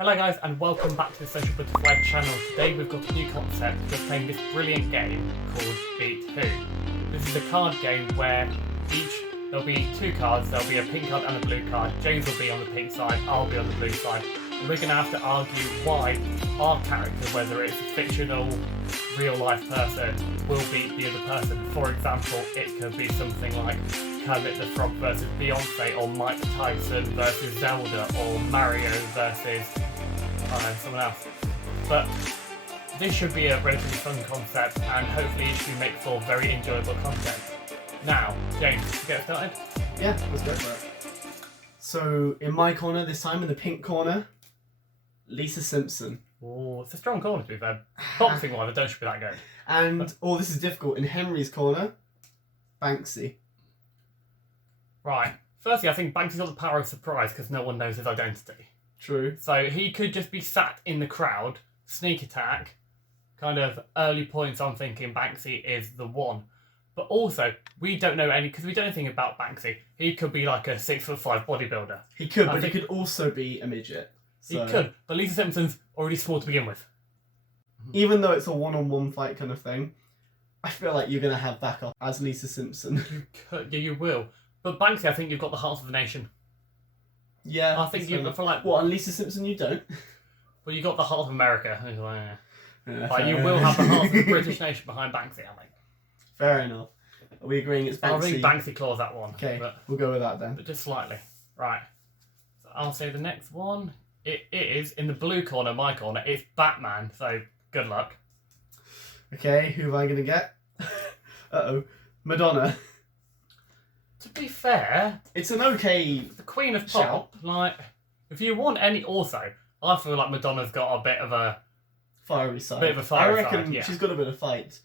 Hello guys and welcome back to the Social Butterfly channel. Today we've got a new concept. We're playing this brilliant game called Beat Who. This is a card game where there'll be two cards. There'll be a pink card and a blue card. James will be on the pink side, I'll be on the blue side. And we're going to have to argue why our character, whether it's a fictional, real life person, will beat the other person. For example, it could be something like Kermit the Frog versus Beyonce, or Mike Tyson versus Zelda, or Mario versus, I don't know, someone else. But this should be a relatively fun concept, and hopefully it should make for very enjoyable content. Now, James, to get started? Yeah, let's go for it. So, in my corner this time, in the pink corner, Lisa Simpson. Oh, it's a strong corner to be fair. Boxing wise, I don't should be that good. And, this is difficult, in Henry's corner, Banksy. Right. Firstly, I think Banksy's got the power of surprise because no one knows his identity. True. So he could just be sat in the crowd, sneak attack, kind of early points. I'm thinking Banksy is the one. But also, we don't know because we don't know anything about Banksy. He could be like a 6'5" bodybuilder. He could, but he could also be a midget. So. He could, but Lisa Simpson's already small to begin with. Even though it's a one-on-one fight kind of thing, I feel like you're going to have backup as Lisa Simpson. You could, yeah, you will. But Banksy, I think you've got the heart of the nation. Yeah. I think you've got for like. What, on Lisa Simpson you don't? Well, you got the heart of America. Yeah, you will have the heart of the British nation behind Banksy, I think. Fair enough. Are we agreeing it's Banksy? I think Banksy claws that one. Okay, we'll go with that then. But just slightly. Right. So I'll say the next one. It is, in the blue corner, my corner, it's Batman, so good luck. Okay, who am I going to get? Uh-oh. Madonna. To be fair, it's an okay... The Queen of Pop, like, if you want any... Also, I feel like Madonna's got a bit of a... Fiery side. I reckon yeah. She's got a bit of fight.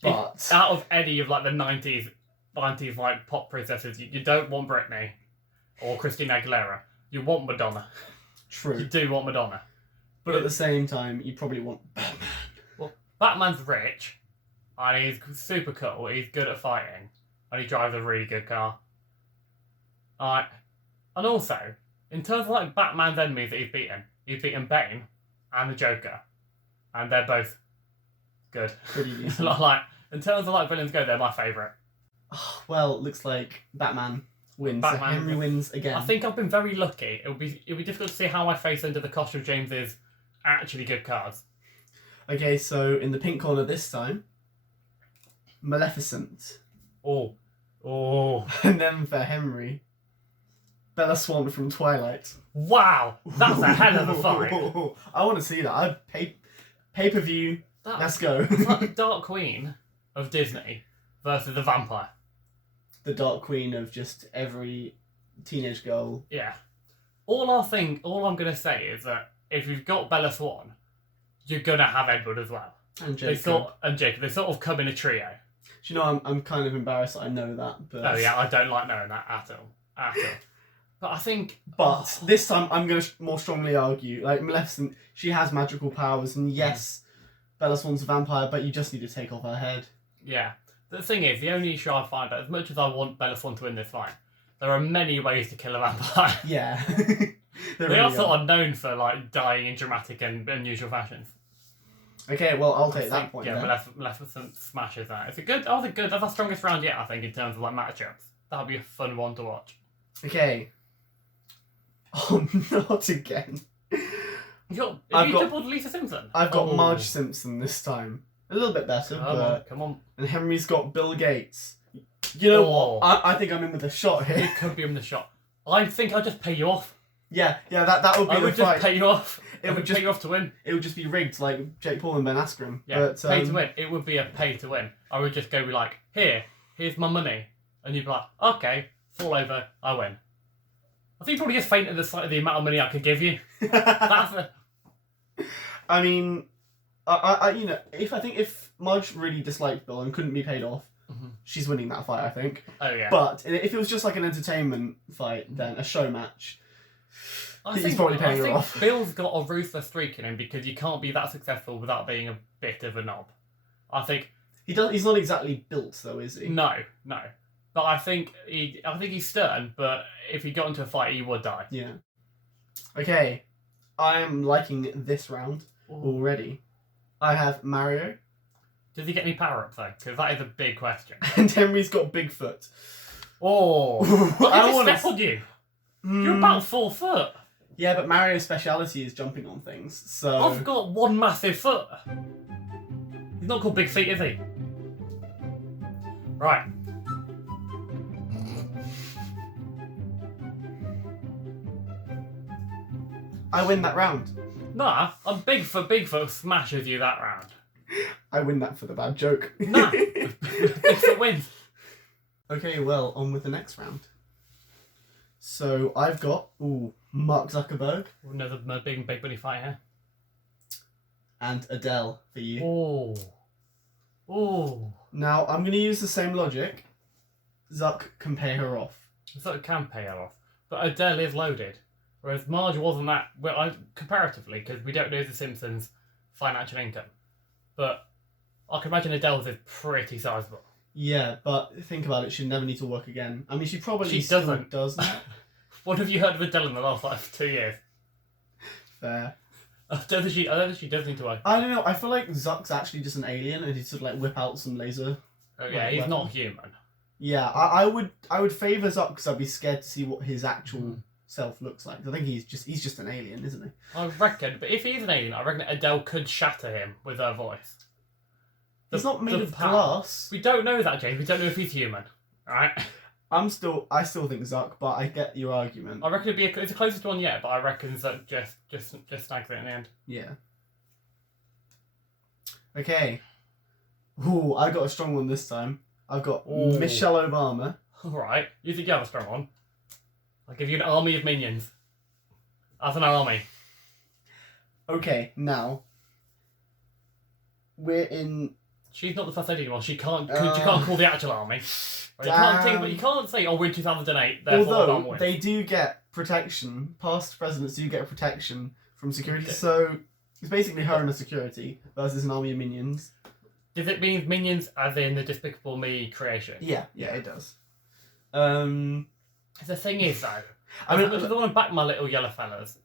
But... out of any of, like, the 90s, like, pop princesses, you don't want Britney or Christina Aguilera. You want Madonna. True. You do want Madonna. But at the same time, you probably want Batman. Well, Batman's rich, and he's super cool, he's good at fighting, and he drives a really good car. And also, in terms of like Batman's enemies that he's beaten Bane and the Joker, and they're both good. Pretty decent. Like, in terms of like villains go, they're my favourite. Oh, well, looks like Batman wins. Batman, so Henry wins again. I think I've been very lucky. It'll be difficult to see how I face under the cost of James's actually good cards. Okay, so in the pink corner this time, Maleficent. Oh. And then for Henry, Bella Swan from Twilight. Wow, that's a hell of a fight. I want to see that. Pay-per-view. Let's go. It's like the Dark Queen of Disney versus the vampire. The Dark Queen of just every teenage girl. Yeah. All I'm going to say is that if you've got Bella Swan, you're going to have Edward as well. And Jacob. They sort of come in a trio. Do you know, I'm kind of embarrassed that I know that. But... Oh yeah, I don't like knowing that at all. But I think... But this time I'm going to more strongly argue. Like, Maleficent, she has magical powers, and yes, Bella Swan's a vampire, but you just need to take off her head. Yeah. The thing is, the only issue I find, as much as I want Bella Swan to win this fight, there are many ways to kill a vampire. Yeah. They are sort of known for like dying in dramatic and unusual fashions. Okay, well, I'll take that point. Yeah, Maleficent smashes that. It's a good. That was a good. That's our strongest round yet, I think, in terms of like matchups. That'll be a fun one to watch. Okay. Oh, not again. You doubled Lisa Simpson? I've got Marge Simpson this time. A little bit better, but... Come on. And Henry's got Bill Gates. You know what? I think I'm in with a shot here. It could be in the shot. I think I'll just pay you off. Yeah, that would be the fight. I would just pay you off. It would just pay you off to win. It would just be rigged like Jake Paul and Ben Askren. Yeah, but, pay to win. It would be a pay to win. I would just go be like, here's my money. And you'd be like, okay, fall over, I win. I think you probably just faint at the sight of the amount of money I could give you. I mean, I you know, if Marge really disliked Bill and couldn't be paid off, she's winning that fight, I think. Oh yeah. But if it was just like an entertainment fight, then a show match, he's probably paying her off. Bill's got a ruthless streak in him because you can't be that successful without being a bit of a knob. I think he's not exactly built though, is he? No. But I think he's stern. But if he got into a fight, he would die. Yeah. Okay. I am liking this round already. I have Mario. Does he get any power-ups, though? Because that is a big question. And Henry's got Bigfoot. Oh! I want to step on you. You're about 4 foot. Yeah, but Mario's speciality is jumping on things, so... I've got one massive foot. He's not called Big Feet, is he? Right. I win that round. Nah, I'm Bigfoot smashes you that round. I win that for the bad joke. Nah, Bigfoot wins. Okay, well, on with the next round. So I've got Mark Zuckerberg Another big bunny fight here. and Adele for you. Oh. Now I'm going to use the same logic. Zuck can pay her off. So it can pay her off, but Adele is loaded, whereas Marge wasn't that. Well, comparatively, because we don't know the Simpsons' financial income, but I can imagine Adele's is pretty sizable. Yeah, but think about it. She'd never need to work again. I mean, she probably She still doesn't. does. What have you heard of Adele in the last 2 years? Fair. I don't think she does need to work. I don't know. I feel like Zuck's actually just an alien, and he'd sort of like whip out some laser. Oh, yeah, he's not human. Yeah, I would favour Zuck because I'd be scared to see what his actual self looks like. I think he's just an alien, isn't he? I reckon, but if he's an alien, I reckon Adele could shatter him with her voice. He's not made of glass. We don't know that, James. We don't know if he's human. Alright? I still think Zuck, but I get your argument. I reckon it's the closest one yet, but I reckon Zuck just snags it in the end. Yeah. Okay. Ooh, I got a strong one this time. I've got Michelle Obama. Alright, you think you have a strong one? I'll give you an army of minions. As an army. Okay, now we're in. She's not the first lady anymore. She can't call the actual army. You can't say, we're in 2008, therefore Although they do get protection, past presidents do get protection from security, so it's basically her and a security versus an army of minions. Does it mean minions as in the Despicable Me creation? Yeah, it does. The thing is, though, I want to back my little yellow fellas.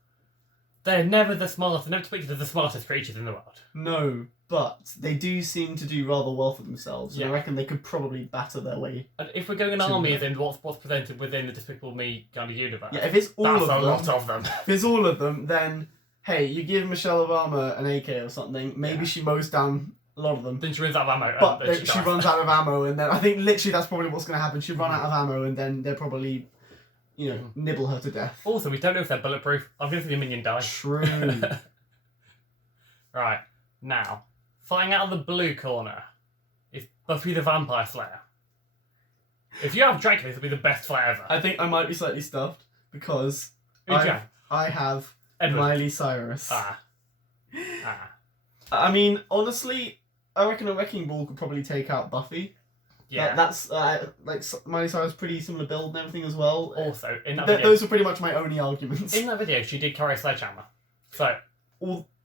They're never the smartest, never depicted as the smartest creatures in the world. No, but they do seem to do rather well for themselves. Yeah. I reckon they could probably batter their way. And if we're going an army, then what's presented within the Despicable Me kind of universe? Yeah, if it's all that's of them, a lot of them. If it's all of them, then hey, you give Michelle Obama an AK or something, maybe she mows down a lot of them. Then she runs out of ammo. But then she runs out of ammo, and then I think literally that's probably what's going to happen. She'll run out of ammo, and then they'll probably, nibble her to death. Also, we don't know if they're bulletproof. I'm going to see the minion die. True. Right, now, fighting out of the blue corner is Buffy the Vampire Slayer. If you have Dracula, this will be the best fight ever. I think I might be slightly stuffed because I have Edward. Miley Cyrus. Ah. I mean, honestly, I reckon a wrecking ball could probably take out Buffy. Yeah. That's Miley Cyrus, pretty similar build and everything as well. Also, in that video, those are pretty much my only arguments. in that video, she did carry a sledgehammer. So.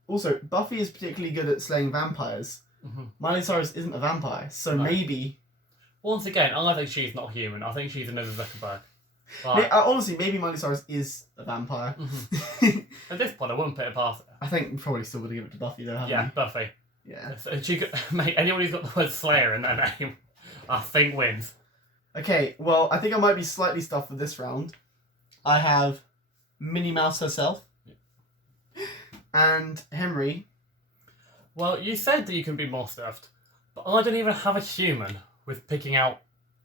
Also, Buffy is particularly good at slaying vampires. Miley Cyrus isn't a vampire, so maybe. Once again, I think she's not human. I think she's another Zuckerberg. Honestly, maybe Miley Cyrus is a vampire. At this point, I wouldn't put it past her. I think we're probably still going to give it to Buffy, though, haven't we? Buffy. Yeah. Mate, anyone who's got the word Slayer in their name, I think wins. Okay, well, I think I might be slightly stuffed for this round. I have Minnie Mouse herself. And Henry. Well, you said that you can be more stuffed, but I don't even have a human with picking out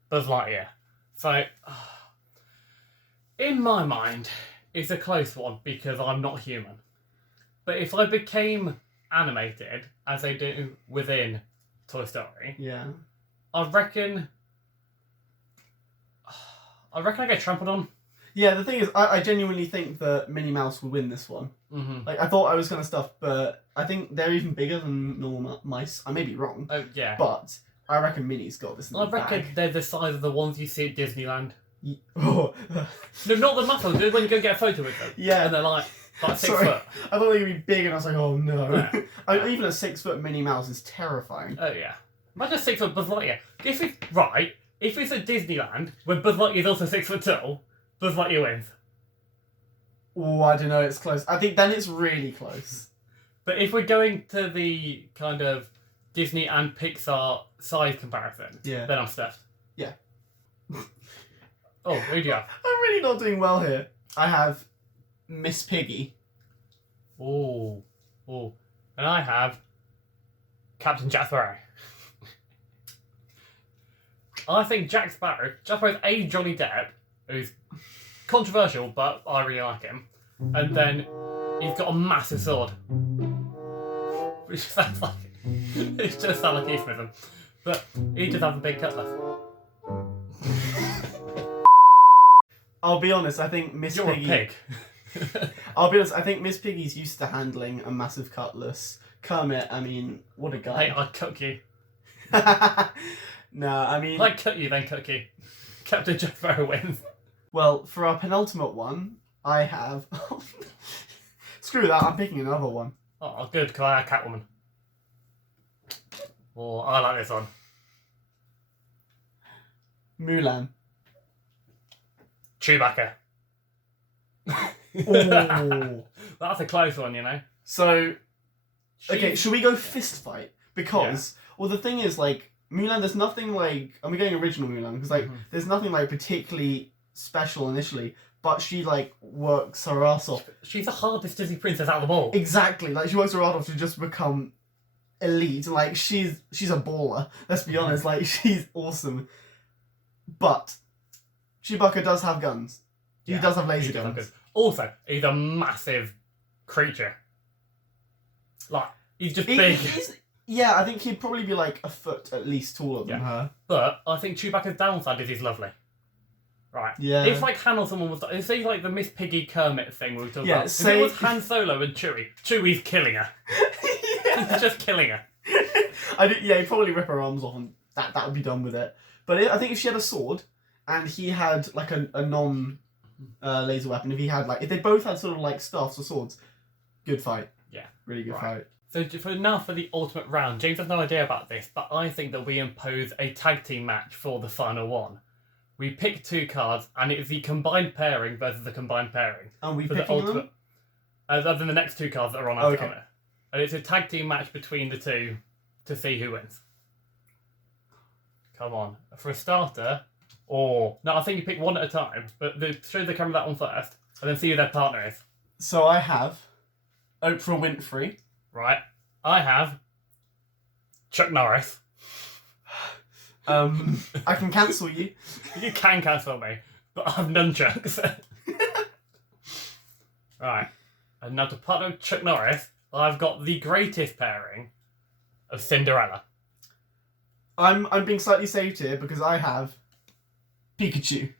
Buzz Lightyear. So, in my mind, it's a close one because I'm not human. But if I became animated, as they do within Toy Story, I reckon I get trampled on. Yeah, the thing is, I genuinely think that Minnie Mouse would win this one. Like, I thought I was kind of stuffed, but I think they're even bigger than normal mice. I may be wrong. Oh, yeah. But I reckon Minnie's got this in the reckon bag. they're the size of the ones you see at Disneyland. Oh. No, not the muscles, when you go get a photo with them. Yeah. And they're like 6 Sorry. foot. I thought they would be big, and I was like, oh no. Yeah. Even a 6 foot Minnie Mouse is terrifying. Oh, yeah. Imagine a 6 foot Buzz Lightyear. If it's at Disneyland, when Buzz Lightyear is also 6 foot tall, Buzz Lightyear wins. Oh, I don't know. It's close. I think then it's really close. But if we're going to the kind of Disney and Pixar size comparison, Yeah. then I'm stuffed. Yeah. Oh, who do you have? I'm really not doing well here. I have Miss Piggy. Oh. And I have Captain Jack Sparrow. I think Jack Sparrow's Johnny Depp, who's controversial, but I really like him. And then he's got a massive sword. Which sounds like... it just sounds like euphemism. But he does have a big cutlass. I'll be honest, I think Miss You're Piggy... a pig. I'll be honest, I think Miss Piggy's used to handling a massive cutlass. Kermit, I mean, what a guy. Hey, I'd cook you. No, I mean... I'd cut you, then cook you. Captain Jack Sparrow wins. Well, for our penultimate one, I have... Screw that, I'm picking another one. Oh, good, because I had Catwoman. Oh, I like this one. Mulan. Chewbacca. Ooh. That's a close one, you know. So, okay, should we go fist fight? Because, well, the thing is, like, Mulan, there's nothing like... I'm going original Mulan, because, like, there's nothing, like, particularly special initially, but she, like, works her ass off. She's the hardest Disney princess out of them all. Exactly, like, she works her ass off to just become elite. Like, she's a baller, let's be honest. Like, she's awesome. But Chewbacca does have guns. He does have laser guns. Also, he's a massive creature. Like, he's just big. Yeah, I think he'd probably be like a foot at least taller than her. But I think Chewbacca's downside is he's lovely. Right. Yeah. If like Han or someone was, say like the Miss Piggy Kermit thing we were talking about. Say... If it was Han Solo and Chewie's killing her. He's just killing her. He'd probably rip her arms off and that would be done with it. But I think if she had a sword and he had like a non laser weapon, if they both had sort of like staffs or swords, good fight. Yeah. Really good fight. So for the ultimate round, James has no idea about this, but I think that we impose a tag team match for the final one. We pick 2 cards, and it's the combined pairing versus the combined pairing. And we for picking the ultimate, them? Other than the next 2 cards that are on our counter. And it's a tag team match between the 2 to see who wins. Come on. For a starter, no, I think you pick one at a time, but show the camera that one first, and then see who their partner is. So I have Oprah Winfrey. Right. I have Chuck Norris. I can cancel you. You can cancel me, but I have nunchucks. Right. And now to partner with Chuck Norris, I've got the greatest pairing of Cinderella. I'm being slightly saved here because I have Pikachu.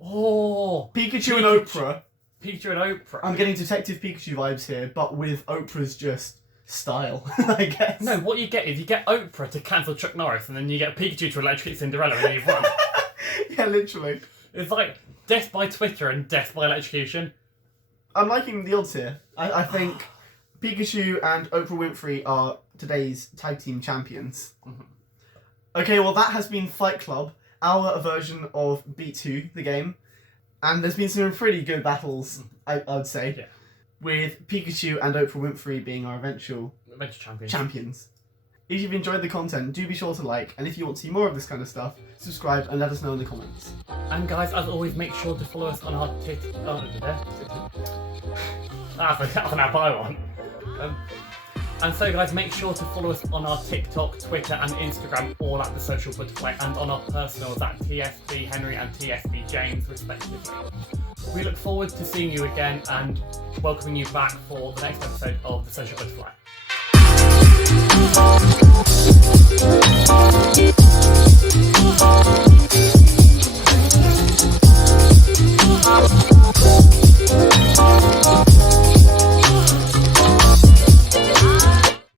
Oh! Pikachu and Oprah. Pikachu and Oprah. I'm getting Detective Pikachu vibes here, but with Oprah's just style, I guess. No, what you get is you get Oprah to cancel Chuck Norris, and then you get Pikachu to electrocute Cinderella, and then you've won. Yeah, literally. It's like death by Twitter and death by electrocution. I'm liking the odds here. I think Pikachu and Oprah Winfrey are today's tag team champions. Mm-hmm. Okay, well that has been Fight Club, our version of Beat Who, the game. And there's been some pretty good battles, I would say, with Pikachu and Oprah Winfrey being our eventual champions. If you've enjoyed the content, do be sure to like, and if you want to see more of this kind of stuff, subscribe and let us know in the comments. And guys, as always, make sure to follow us on our that's an app I want. And so guys, make sure to follow us on our TikTok, Twitter and Instagram, all at The Social Butterfly, and on our personals at TSB Henry and TSB James, respectively. We look forward to seeing you again and welcoming you back for the next episode of The Social Butterfly.